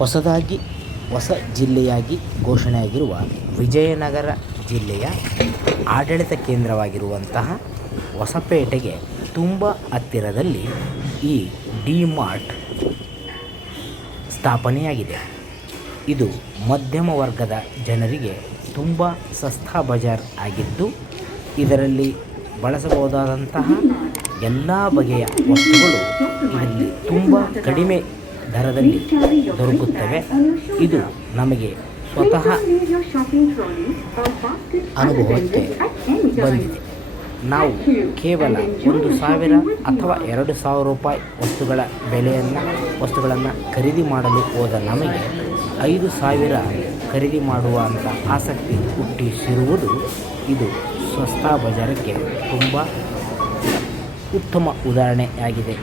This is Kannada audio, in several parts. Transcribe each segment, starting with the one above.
ಹೊಸದಾಗಿ, ಹೊಸ ಜಿಲ್ಲೆಯಾಗಿ ಘೋಷಣೆಯಾಗಿರುವ ವಿಜಯನಗರ ಜಿಲ್ಲೆಯ ಆಡಳಿತ ಕೇಂದ್ರವಾಗಿರುವಂತಹ ಹೊಸಪೇಟೆಗೆ ತುಂಬ ಹತ್ತಿರದಲ್ಲಿ ಈ ಡಿ ಮಾರ್ಟ್ ಸ್ಥಾಪನೆಯಾಗಿದೆ. ಇದು ಮಧ್ಯಮ ವರ್ಗದ ಜನರಿಗೆ ತುಂಬ ಸಸ್ತಾ ಬಜಾರ್ ಆಗಿದ್ದು, ಇದರಲ್ಲಿ ಬಳಸಬಹುದಾದಂತಹ ಎಲ್ಲ ಬಗೆಯ ವಸ್ತುಗಳು ಇದರಲ್ಲಿ ತುಂಬ ಕಡಿಮೆ ದರದಲ್ಲಿ ದೊರಕುತ್ತವೆ. ಇದು ನಮಗೆ ಸ್ವತಃ ಅನುಭವಕ್ಕೆ ಬಂದಿದೆ. ನಾವು ಕೇವಲ ಒಂದು ಸಾವಿರ ಅಥವಾ ಎರಡು ಸಾವಿರ ರೂಪಾಯಿ ವಸ್ತುಗಳ ಬೆಲೆಯನ್ನು, ವಸ್ತುಗಳನ್ನು ಖರೀದಿ ಮಾಡಲು ಹೋದ ನಮಗೆ ಐದು ಸಾವಿರ ಖರೀದಿ ಮಾಡುವಂಥ ಆಸಕ್ತಿ ಹುಟ್ಟಿಸಿರುವುದು ಇದು ಸ್ವಸ್ತಾ ಬಜಾರಕ್ಕೆ ತುಂಬ ಉತ್ತಮ ಉದಾಹರಣೆಯಾಗಿದೆ.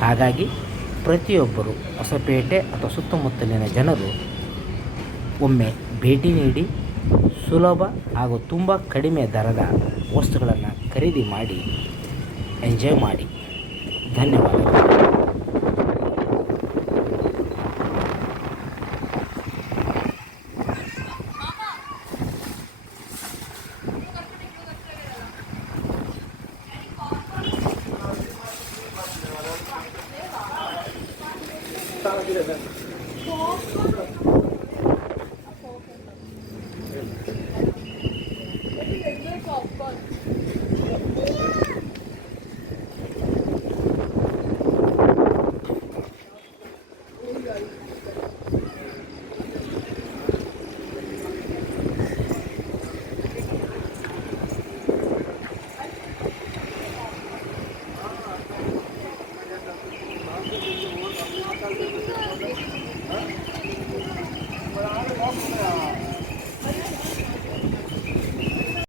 ಹಾಗಾಗಿ ಪ್ರತಿಯೊಬ್ಬರು ಹೊಸಪೇಟೆ ಅಥವಾ ಸುತ್ತಮುತ್ತಲಿನ ಜನರು ಒಮ್ಮೆ ಭೇಟಿ ನೀಡಿ ಸುಲಭ ಹಾಗೂ ತುಂಬ ಕಡಿಮೆ ದರದ ವಸ್ತುಗಳನ್ನು ಖರೀದಿ ಮಾಡಿ ಎಂಜಾಯ್ ಮಾಡಿ. ಧನ್ಯವಾದಗಳು. Thank you.